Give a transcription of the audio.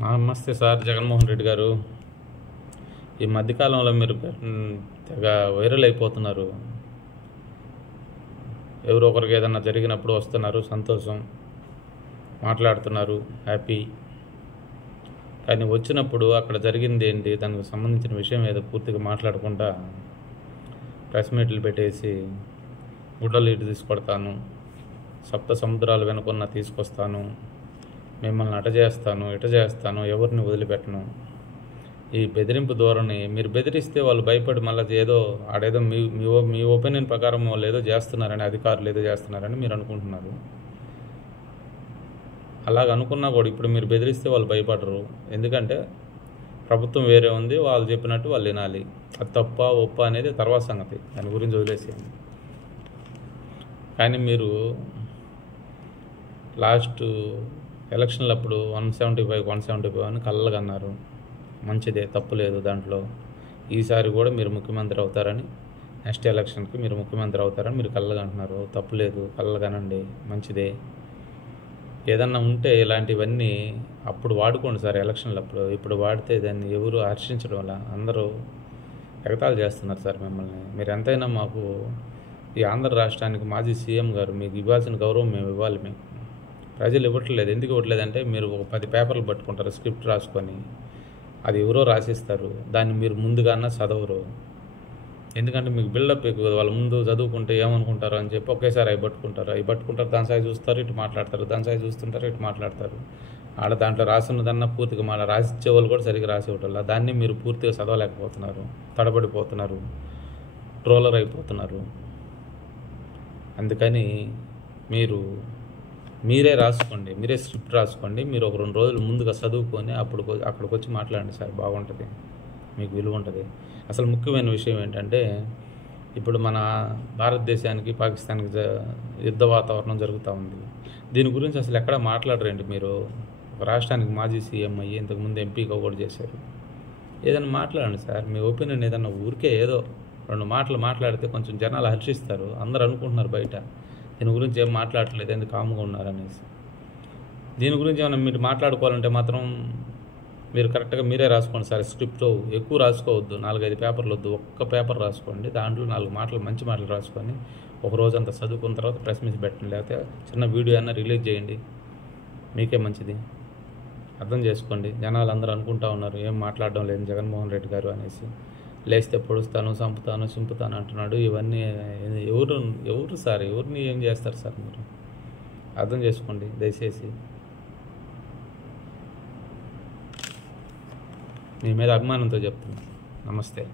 నమస్తే సార్ జగన్మోహన్ రెడ్డి గారు. ఈ మధ్యకాలంలో మీరు తెగ వైరల్ అయిపోతున్నారు. ఎవరో ఒకరికి ఏదన్నా జరిగినప్పుడు వస్తున్నారు, సంతోషం, మాట్లాడుతున్నారు, హ్యాపీ. కానీ వచ్చినప్పుడు అక్కడ జరిగింది ఏంటి, దానికి సంబంధించిన విషయం ఏదో పూర్తిగా మాట్లాడకుండా ప్రెస్ మీట్లు పెట్టేసి గుడ్డలు ఇటు తీసుకొడతాను, సప్త సముద్రాలు వెనుకున్న తీసుకొస్తాను, మిమ్మల్ని అట చేస్తాను, ఇట చేస్తాను, ఎవరిని వదిలిపెట్టను, ఈ బెదిరింపు ధోరణి. మీరు బెదిరిస్తే వాళ్ళు భయపడి మళ్ళీ ఏదో ఆడేదో మీ ఒపీనియన్ ప్రకారం వాళ్ళు ఏదో చేస్తున్నారని, అధికారులు ఏదో చేస్తున్నారని మీరు అనుకుంటున్నారు. అలాగ అనుకున్నా కూడా ఇప్పుడు మీరు బెదిరిస్తే వాళ్ళు భయపడరు. ఎందుకంటే ప్రభుత్వం వేరే ఉంది, వాళ్ళు చెప్పినట్టు వాళ్ళు వినాలి. అది తప్ప ఒప్ప అనేది తర్వాత సంగతి, దాని గురించి వదిలేసేయండి. కానీ మీరు లాస్ట్ ఎలక్షన్లప్పుడు 175 అని కళ్ళగా అన్నారు. మంచిదే, తప్పు లేదు దాంట్లో. ఈసారి కూడా మీరు ముఖ్యమంత్రి అవుతారని, నెక్స్ట్ ఎలక్షన్కి మీరు ముఖ్యమంత్రి అవుతారని మీరు కళ్ళగా అంటున్నారు. తప్పు లేదు, కళ్ళగానండి, మంచిదే. ఏదన్నా ఉంటే ఇలాంటివన్నీ అప్పుడు వాడుకోండి సార్, ఎలక్షన్లప్పుడు. ఇప్పుడు వాడితే దాన్ని ఎవరు హర్షించడం వల్ల అందరూ ఎగతాళి చేస్తున్నారు సార్ మిమ్మల్ని. మీరు ఎంతైనా మాకు ఈ ఆంధ్ర రాష్ట్రానికి మాజీ సీఎం గారు, మీకు ఇవ్వాల్సిన గౌరవం మేము ఇవ్వాలి. మీకు ప్రజలు ఇవ్వట్లేదు. ఎందుకు ఇవ్వట్లేదంటే మీరు ఒక 10 పేపర్లు పట్టుకుంటారు, స్క్రిప్ట్ రాసుకొని, అది ఎవరో రాసిస్తారు, దాన్ని మీరు ముందుగానే చదవరు. ఎందుకంటే మీకు బిల్డప్ ఎక్కువ. వాళ్ళ ముందు చదువుకుంటే ఏమనుకుంటారు అని చెప్పి ఒకేసారి అవి పట్టుకుంటారు, దాని సాయి చూస్తారు, ఇటు మాట్లాడతారు, దాని సాయి చూస్తుంటారు, ఇటు మాట్లాడతారు. దాంట్లో రాసినదన్నా పూర్తిగా రాసిచ్చే వాళ్ళు కూడా సరిగ్గా రాసేవాళ్ళు. దాన్ని మీరు పూర్తిగా చదవలేకపోతున్నారు, తడబడిపోతున్నారు, ట్రోలర్ అయిపోతున్నారు. అందుకని మీరే రాసుకోండి, మీరే స్క్రిప్ట్ రాసుకోండి. మీరు ఒక 2 రోజులు ముందుగా చదువుకొని అక్కడికి వచ్చి మాట్లాడండి సార్, బాగుంటుంది, మీకు విలువ ఉంటుంది. అసలు ముఖ్యమైన విషయం ఏంటంటే, ఇప్పుడు మన భారతదేశానికి పాకిస్తాన్కి యుద్ధ వాతావరణం జరుగుతూ ఉంది. దీని గురించి అసలు ఎక్కడ మాట్లాడరండి మీరు. ఒక రాష్ట్రానికి మాజీ సీఎం అయ్యి ఇంతకుముందు ఎంపీగా కూడా చేశారు. ఏదైనా మాట్లాడండి సార్, మీ ఒపీనియన్ ఏదన్నా. ఊరికే ఏదో 2 మాటలు మాట్లాడితే కొంచెం జనాలు హర్షిస్తారు. అందరూ అనుకుంటున్నారు బయట దీని గురించి ఏం మాట్లాడట్లేదు, ఎందుకు కాముగా ఉన్నారనేసి. దీని గురించి ఏమైనా మీరు మాట్లాడుకోవాలంటే మాత్రం మీరు కరెక్ట్గా మీరే రాసుకోండి సార్. స్క్రిప్ట్ ఎక్కువ రాసుకోవద్దు, 4-5 పేపర్లు వద్దు, ఒక్క పేపర్ రాసుకోండి. దాంట్లో 4 మాటలు, మంచి మాటలు రాసుకొని ఒక రోజంతా చదువుకున్న తర్వాత ప్రెస్ మీట్ పెట్టండి, లేకపోతే చిన్న వీడియో అయినా రిలీజ్ చేయండి, మీకే మంచిది. అర్థం చేసుకోండి. జనాలు అందరూ అనుకుంటా ఉన్నారు ఏం మాట్లాడడం లేదు జగన్మోహన్ రెడ్డి గారు అనేసి. లేస్తే పొడుస్తాను, చంపుతాను, చింపుతాను అంటున్నాడు. ఇవన్నీ ఎవరు సార్, ఎవరిని ఏం చేస్తారు సార్ మీరు? అర్థం చేసుకోండి దయచేసి. మీ మీద అభిమానంతో చెప్తున్నాను. నమస్తే.